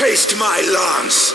Taste my lance!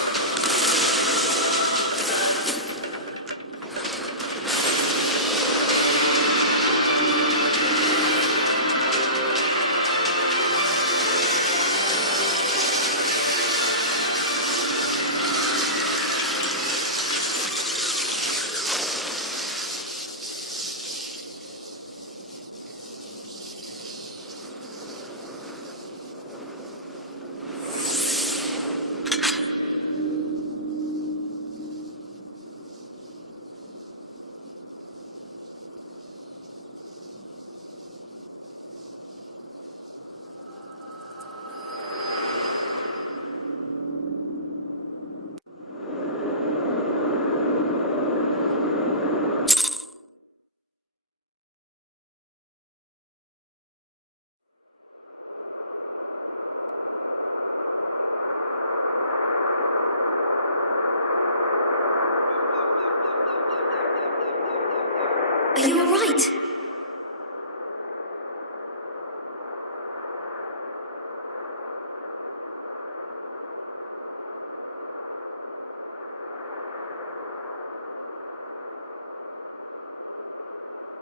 Are you all right?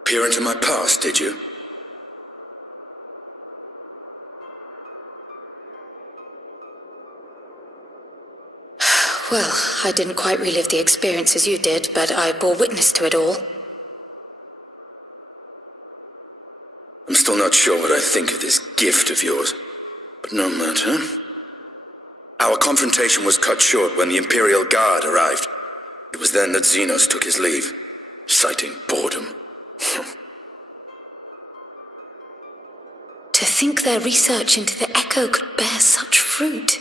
Peer into my past, did you? Well, I didn't quite relive the experience as you did, but I bore witness to it all. I'm still not sure what I think of this gift of yours, but no matter. Our confrontation was cut short when the Imperial Guard arrived. It was then that Xenos took his leave, citing boredom. To think their research into the Echo could bear such fruit.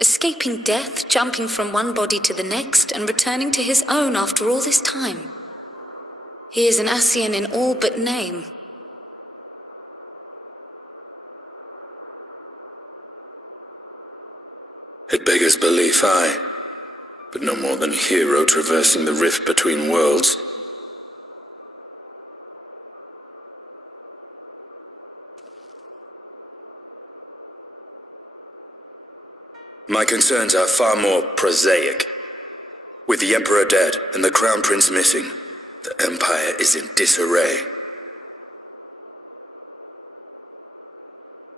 Escaping death, jumping from one body to the next, and returning to his own after all this time. He is an Ascian in all but name. It beggars belief, aye, but no more than a hero traversing the rift between worlds. My concerns are far more prosaic. With the Emperor dead and the Crown Prince missing, the Empire is in disarray.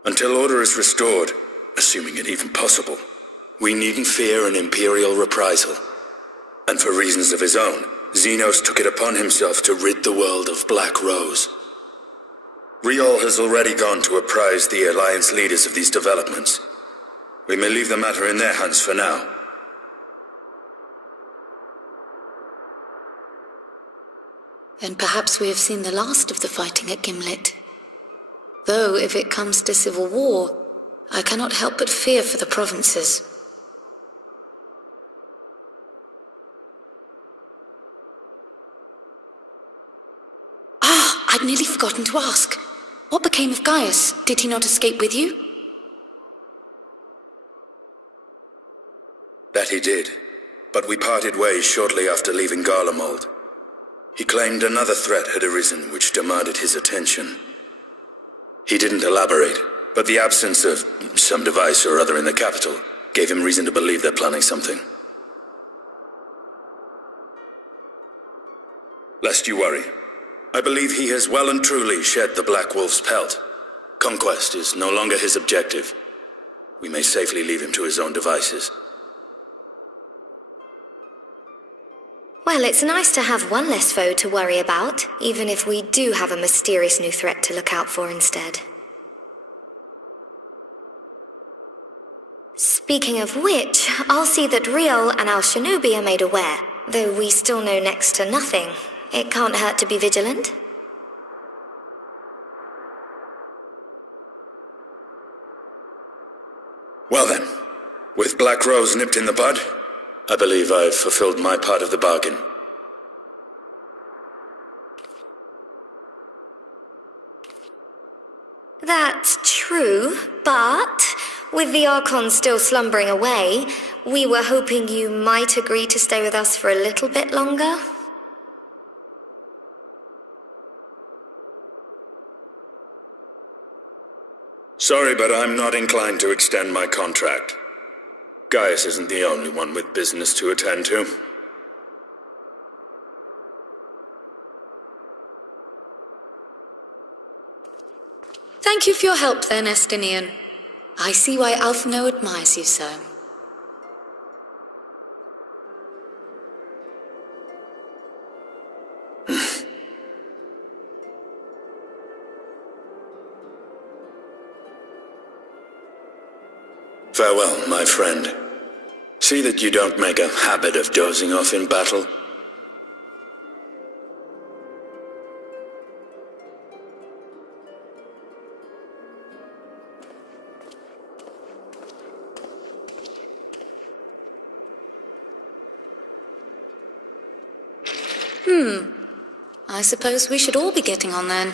Until order is restored, assuming it even possible, we needn't fear an Imperial reprisal. And for reasons of his own, Xenos took it upon himself to rid the world of Black Rose. Riol has already gone to apprise the Alliance leaders of these developments. We may leave the matter in their hands for now. Then perhaps we have seen the last of the fighting at Gimlet. Though, if it comes to civil war, I cannot help but fear for the provinces. I'd nearly forgotten to ask. What became of Gaius? Did he not escape with you? That he did, but we parted ways shortly after leaving Garlemald. He claimed another threat had arisen which demanded his attention. He didn't elaborate, but the absence of some device or other in the capital gave him reason to believe they're planning something. Lest you worry, I believe he has well and truly shed the Black Wolf's pelt. Conquest is no longer his objective. We may safely leave him to his own devices. Well, it's nice to have one less foe to worry about, even if we do have a mysterious new threat to look out for instead. Speaking of which, I'll see that Riol and our shinobi are made aware. Though we still know next to nothing, it can't hurt to be vigilant. Well then, with Black Rose nipped in the bud, I believe I've fulfilled my part of the bargain. That's true, but with the Archon still slumbering away, we were hoping you might agree to stay with us for a little bit longer. Sorry, but I'm not inclined to extend my contract. Gaius isn't the only one with business to attend to. Thank you for your help then, Estinian. I see why Alphino admires you so. Farewell, my friend. See that you don't make a habit of dozing off in battle. I suppose we should all be getting on then.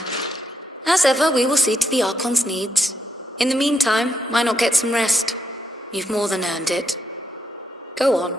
As ever, we will see to the Archon's needs. In the meantime, why not get some rest? You've more than earned it. Go on.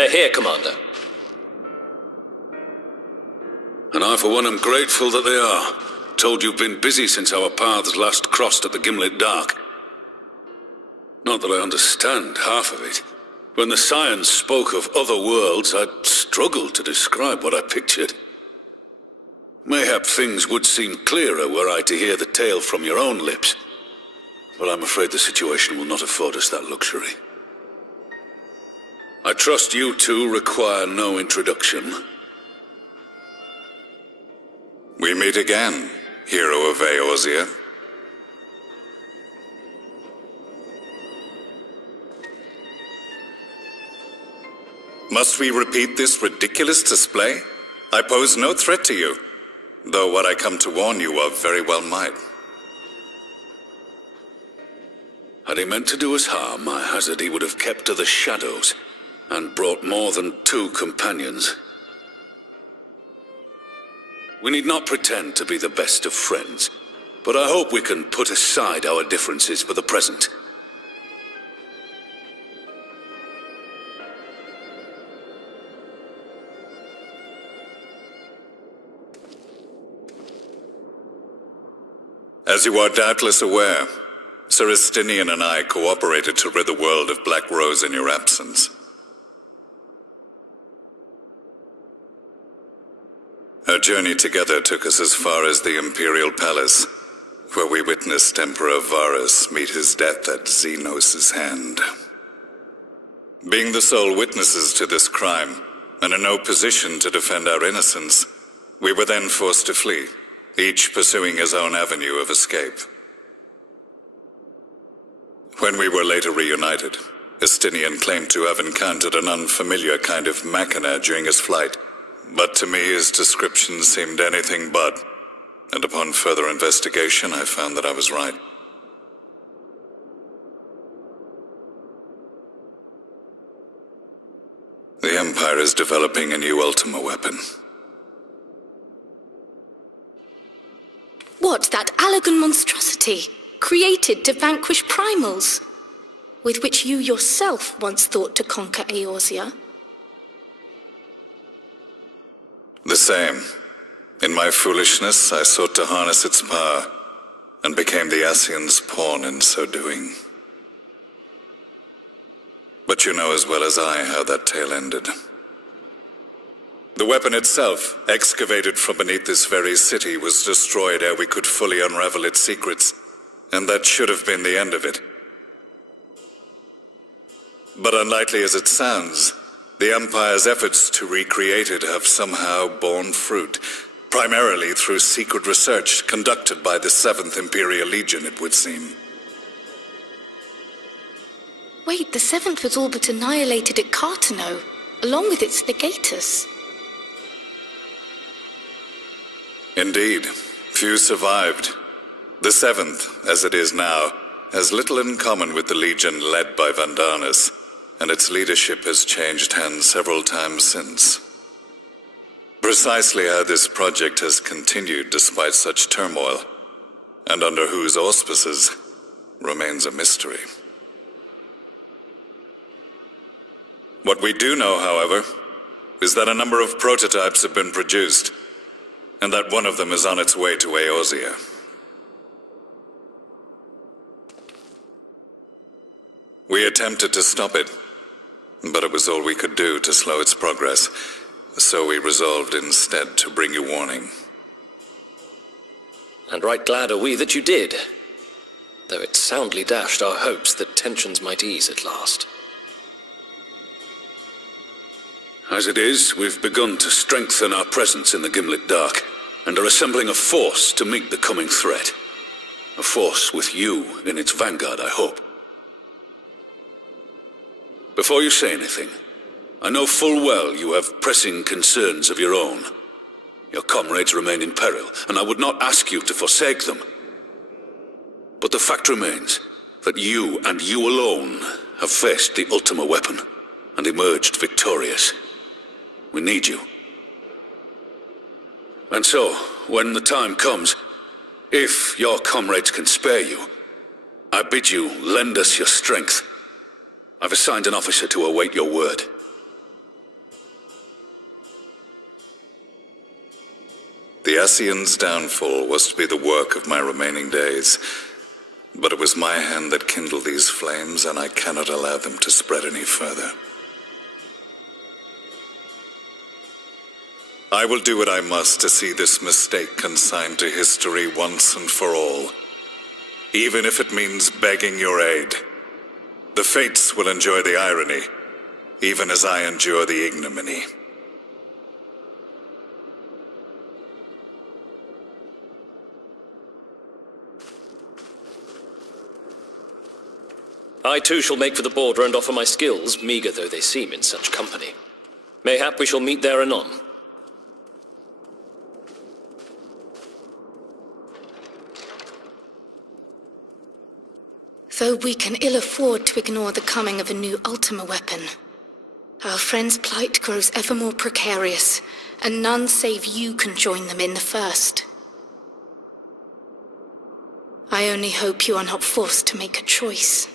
They're here, Commander. And I, for one, am grateful that they are. Told you've been busy since our paths last crossed at the Gimlet Dark. Not that I understand half of it. When the Scions spoke of other worlds, I struggled to describe what I pictured. Mayhap things would seem clearer were I to hear the tale from your own lips. But I'm afraid the situation will not afford us that luxury. I trust you two require no introduction. We meet again, hero of Eorzea. Must we repeat this ridiculous display? I pose no threat to you, though what I come to warn you of very well might. Had he meant to do us harm, I hazard he would have kept to the shadows, and brought more than 2 companions. We need not pretend to be the best of friends, but I hope we can put aside our differences for the present. As you are doubtless aware, Sir Estinian and I cooperated to rid the world of Black Rose in your absence. Our journey together took us as far as the Imperial Palace, where we witnessed Emperor Varus meet his death at Xenos' hand. Being the sole witnesses to this crime, and in no position to defend our innocence, we were then forced to flee, each pursuing his own avenue of escape. When we were later reunited, Estinian claimed to have encountered an unfamiliar kind of machina during his flight, but to me his description seemed anything but, and upon further investigation I found that I was right. The Empire is developing a new Ultima weapon. What, that Allagan monstrosity, created to vanquish primals, with which you yourself once thought to conquer Eorzea? The same. In my foolishness, I sought to harness its power, and became the Ascian's pawn in so doing. But you know as well as I how that tale ended. The weapon itself, excavated from beneath this very city, was destroyed ere we could fully unravel its secrets, and that should have been the end of it. But unlikely as it sounds, the Empire's efforts to recreate it have somehow borne fruit, primarily through secret research conducted by the 7th Imperial Legion, it would seem. Wait, the 7th was all but annihilated at Cartano, along with its legatus. Indeed, few survived. The 7th, as it is now, has little in common with the Legion led by Vandanis, and its leadership has changed hands several times since. Precisely how this project has continued despite such turmoil, and under whose auspices, remains a mystery. What we do know, however, is that a number of prototypes have been produced, and that one of them is on its way to Eorzea. We attempted to stop it, but it was all we could do to slow its progress, so we resolved instead to bring you warning. And right glad are we that you did, though it soundly dashed our hopes that tensions might ease at last. As it is, we've begun to strengthen our presence in the Gimlet Dark, and are assembling a force to meet the coming threat. A force with you in its vanguard, I hope. Before you say anything, I know full well you have pressing concerns of your own. Your comrades remain in peril, and I would not ask you to forsake them. But the fact remains that you and you alone have faced the Ultima weapon, and emerged victorious. We need you. And so, when the time comes, if your comrades can spare you, I bid you lend us your strength. I've assigned an officer to await your word. The Ascian's downfall was to be the work of my remaining days, but it was my hand that kindled these flames, and I cannot allow them to spread any further. I will do what I must to see this mistake consigned to history once and for all, even if it means begging your aid. The fates will enjoy the irony, even as I endure the ignominy. I too shall make for the border and offer my skills, meagre though they seem in such company. Mayhap we shall meet there anon. Though we can ill afford to ignore the coming of a new Ultima weapon, our friend's plight grows ever more precarious, and none save you can join them in the first. I only hope you are not forced to make a choice.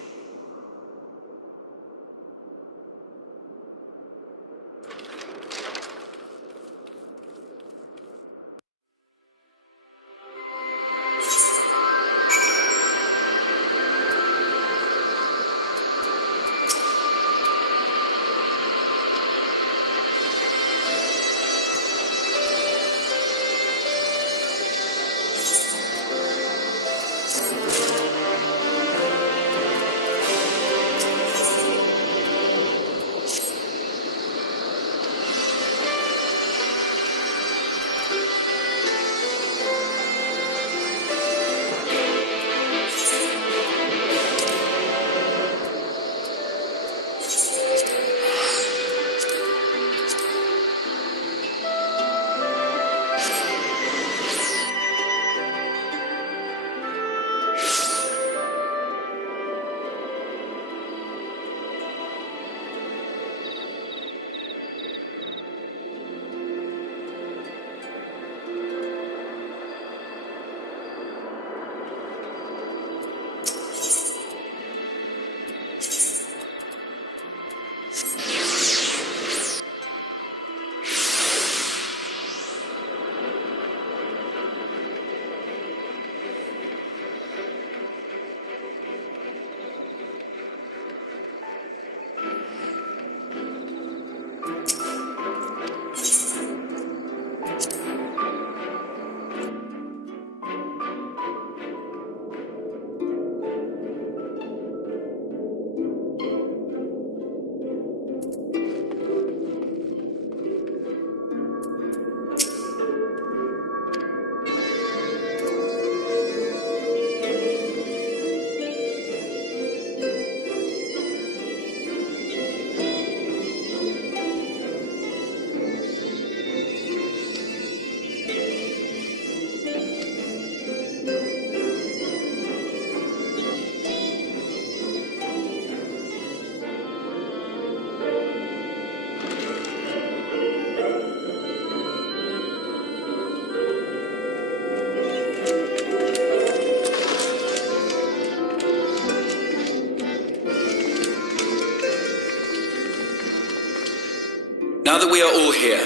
Now that we are all here,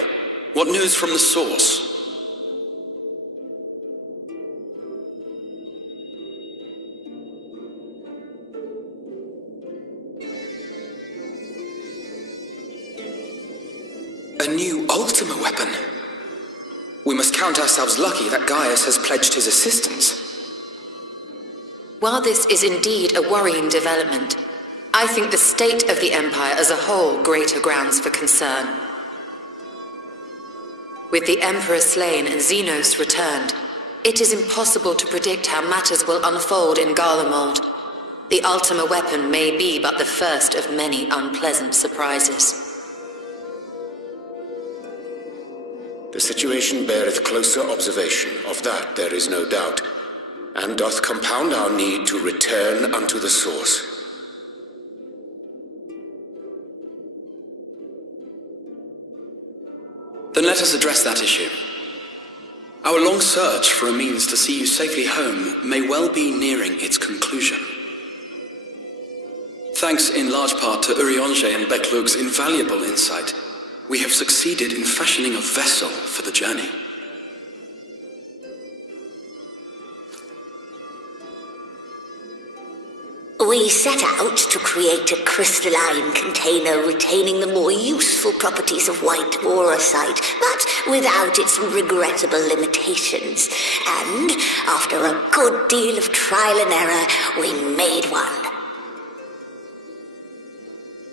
what news from the source? A new Ultima weapon? We must count ourselves lucky that Gaius has pledged his assistance. While this is indeed a worrying development, I think the state of the Empire as a whole greater grounds for concern. With the Emperor slain and Xenos returned, it is impossible to predict how matters will unfold in Garlemald. The Ultima weapon may be but the first of many unpleasant surprises. The situation beareth closer observation, of that there is no doubt, and doth compound our need to return unto the source. Then let us address that issue. Our long search for a means to see you safely home may well be nearing its conclusion. Thanks in large part to Urianger and Beklug's invaluable insight, we have succeeded in fashioning a vessel for the journey. We set out to create a crystalline container retaining the more useful properties of white aurosite, but without its regrettable limitations. And after a good deal of trial and error, we made one.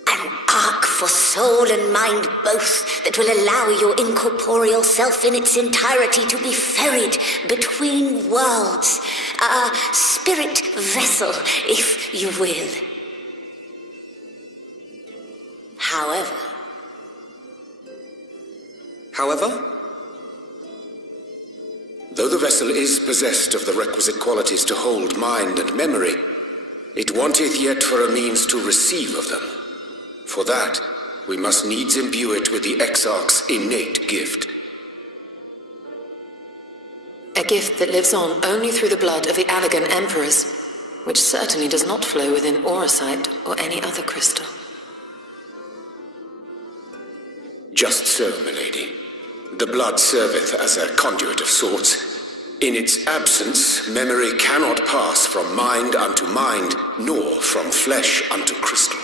An ark for soul and mind both that will allow your incorporeal self in its entirety to be ferried between worlds. A spirit vessel, if you will. However? Though the vessel is possessed of the requisite qualities to hold mind and memory, it wanteth yet for a means to receive of them. For that, we must needs imbue it with the Exarch's innate gift. A gift that lives on only through the blood of the Allegan Emperors, which certainly does not flow within aurosite or any other crystal. Just so, milady. The blood serveth as a conduit of sorts. In its absence, memory cannot pass from mind unto mind, nor from flesh unto crystal.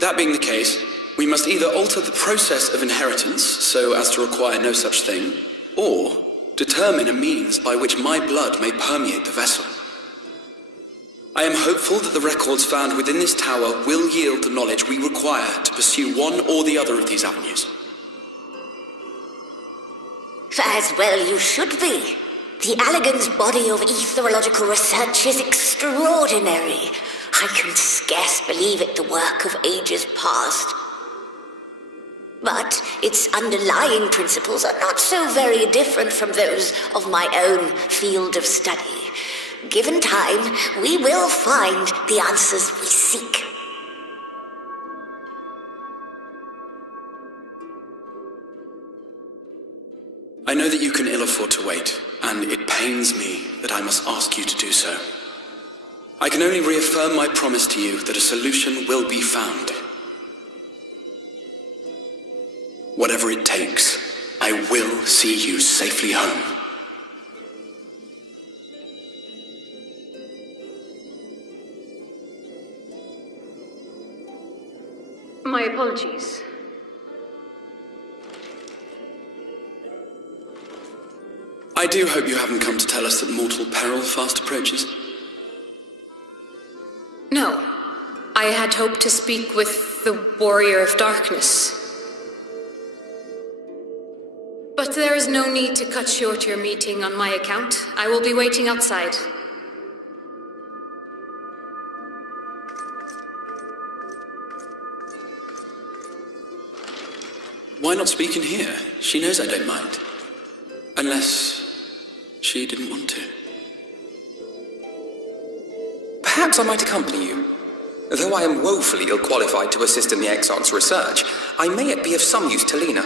That being the case, we must either alter the process of inheritance so as to require no such thing, or determine a means by which my blood may permeate the vessel. I am hopeful that the records found within this tower will yield the knowledge we require to pursue one or the other of these avenues. As well you should be. The Allegan's body of etherological research is extraordinary. I can scarce believe it the work of ages past. But its underlying principles are not so very different from those of my own field of study. Given time, we will find the answers we seek. I know that you can ill afford to wait, and it pains me that I must ask you to do so. I can only reaffirm my promise to you that a solution will be found. Whatever it takes, I will see you safely home. My apologies. I do hope you haven't come to tell us that mortal peril fast approaches. No. I had hoped to speak with the Warrior of Darkness. But there is no need to cut short your meeting on my account. I will be waiting outside. Why not speak in here? She knows I don't mind. Unless she didn't want to. Perhaps I might accompany you. Though I am woefully ill-qualified to assist in the Exarch's research, I may yet be of some use to Lena.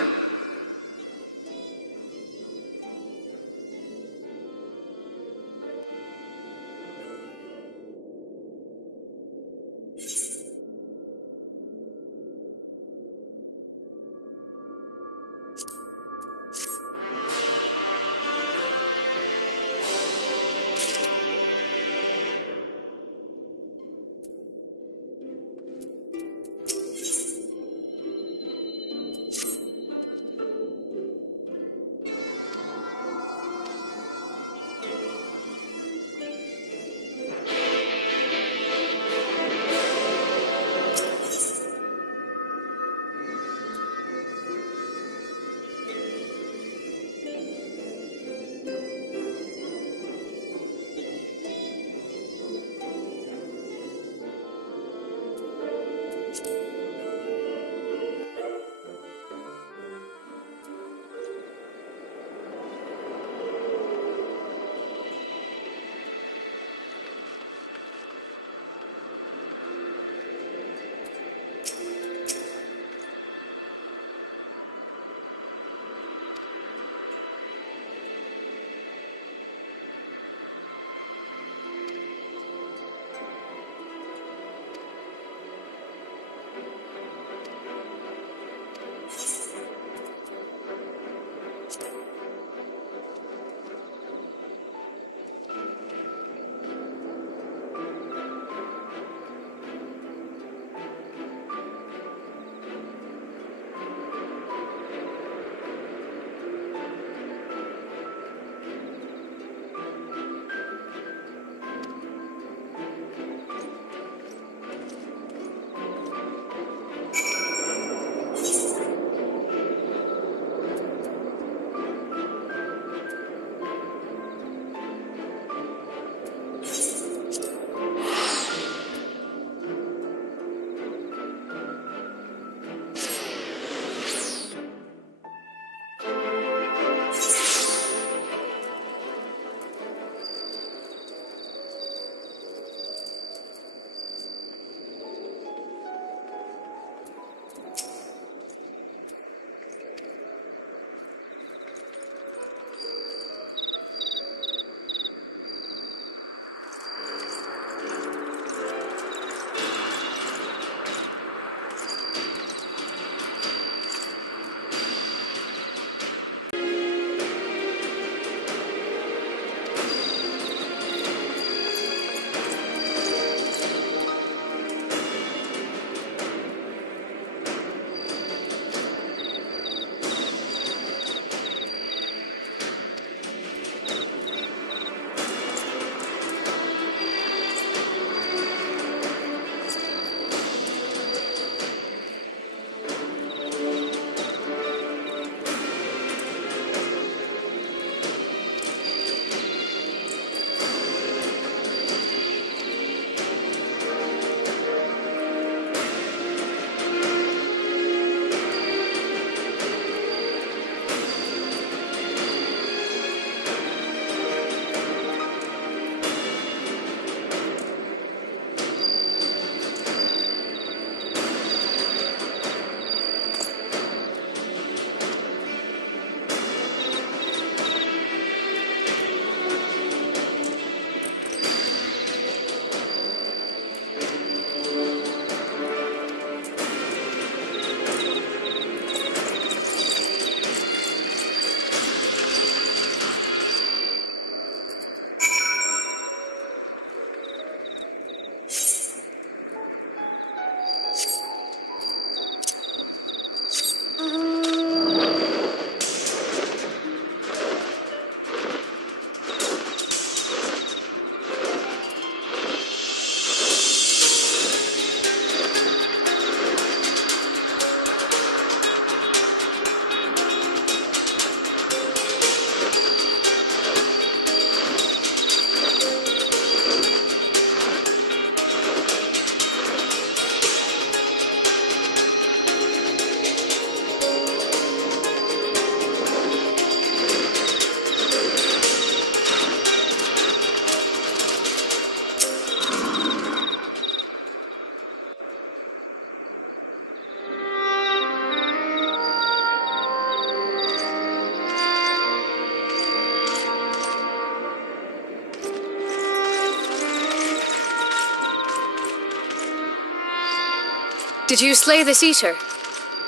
Did you slay this eater?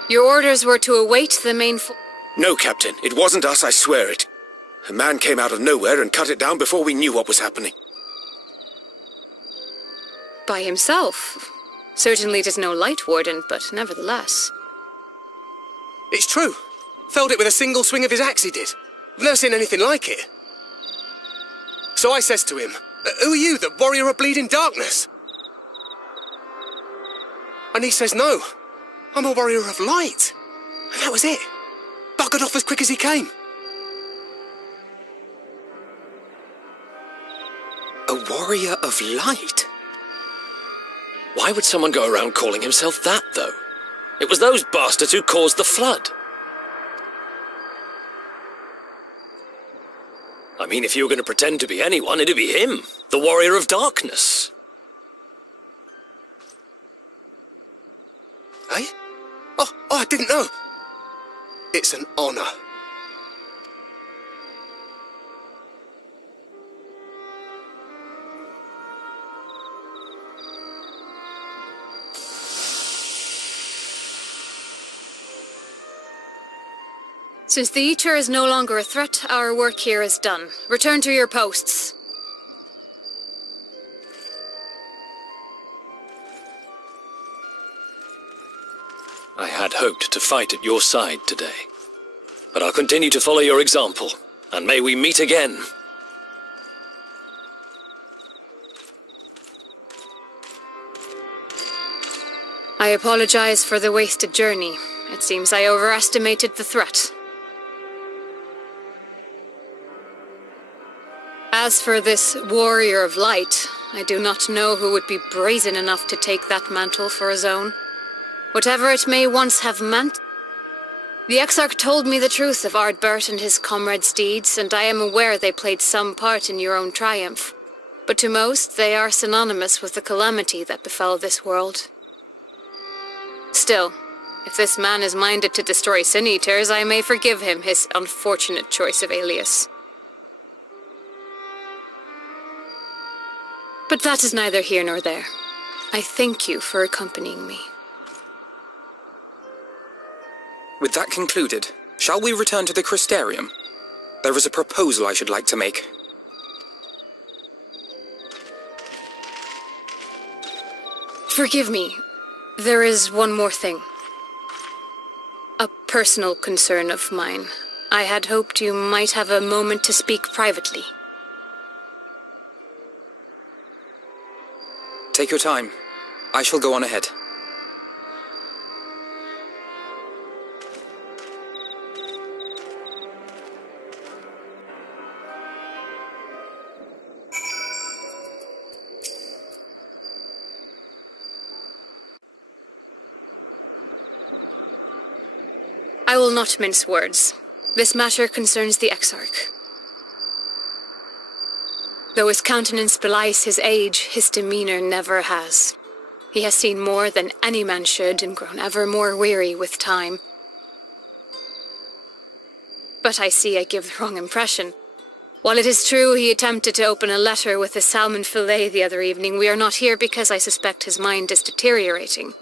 Your orders were to await the main No, Captain. It wasn't us, I swear it. A man came out of nowhere and cut it down before we knew what was happening. By himself. Certainly it is no light warden, but nevertheless. It's true. Felled it with a single swing of his axe, he did. I've never seen anything like it. So I says to him, "Who are you, the warrior of bleeding darkness?" And he says, "No, I'm a warrior of light." And that was it. Buggered off as quick as he came. A warrior of light? Why would someone go around calling himself that, though? It was those bastards who caused the flood. I mean, if you were going to pretend to be anyone, it'd be him, the warrior of darkness. Eh? Oh, I didn't know. It's an honor. Since the Eater is no longer a threat, our work here is done. Return to your posts. I had hoped to fight at your side today. But I'll continue to follow your example, and may we meet again. I apologize for the wasted journey. It seems I overestimated the threat. As for this warrior of light, I do not know who would be brazen enough to take that mantle for his own. Whatever it may once have meant, the Exarch told me the truth of Ardbert and his comrades' deeds, and I am aware they played some part in your own triumph. But to most, they are synonymous with the calamity that befell this world. Still, if this man is minded to destroy Sin-Eaters, I may forgive him his unfortunate choice of alias. But that is neither here nor there. I thank you for accompanying me. With that concluded, shall we return to the Crystarium? There is a proposal I should like to make. Forgive me. There is one more thing. A personal concern of mine. I had hoped you might have a moment to speak privately. Take your time. I shall go on ahead. I will not mince words. This matter concerns the Exarch. Though his countenance belies his age, his demeanor never has. He has seen more than any man should and grown ever more weary with time. But I see I give the wrong impression. While it is true he attempted to open a letter with a salmon fillet the other evening, we are not here because I suspect his mind is deteriorating.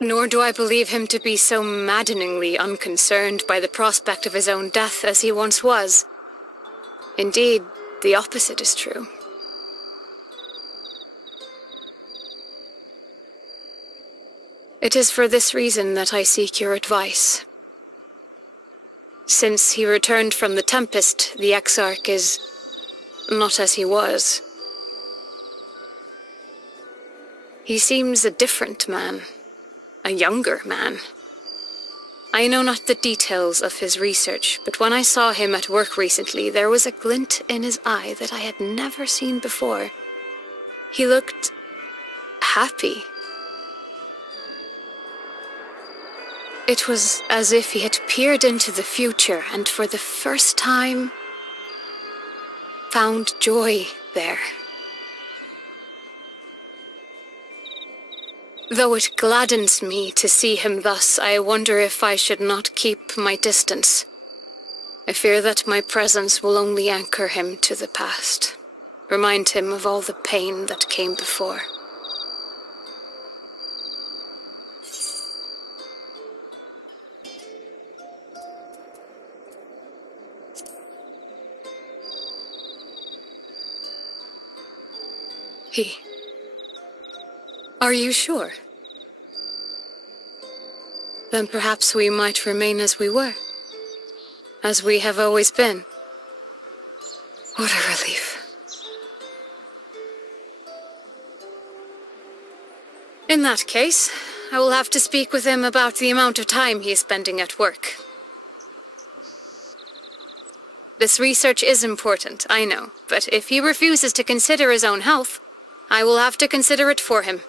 Nor do I believe him to be so maddeningly unconcerned by the prospect of his own death as he once was. Indeed, the opposite is true. It is for this reason that I seek your advice. Since he returned from the Tempest, the Exarch is not as he was. He seems a different man. A younger man. I know not the details of his research, but when I saw him at work recently, there was a glint in his eye that I had never seen before. He looked happy. It was as if he had peered into the future and for the first time found joy there. Though it gladdens me to see him thus, I wonder if I should not keep my distance. I fear that my presence will only anchor him to the past, remind him of all the pain that came before. Are you sure? Then perhaps we might remain as we were. As we have always been. What a relief. In that case, I will have to speak with him about the amount of time he is spending at work. This research is important, I know, but if he refuses to consider his own health, I will have to consider it for him.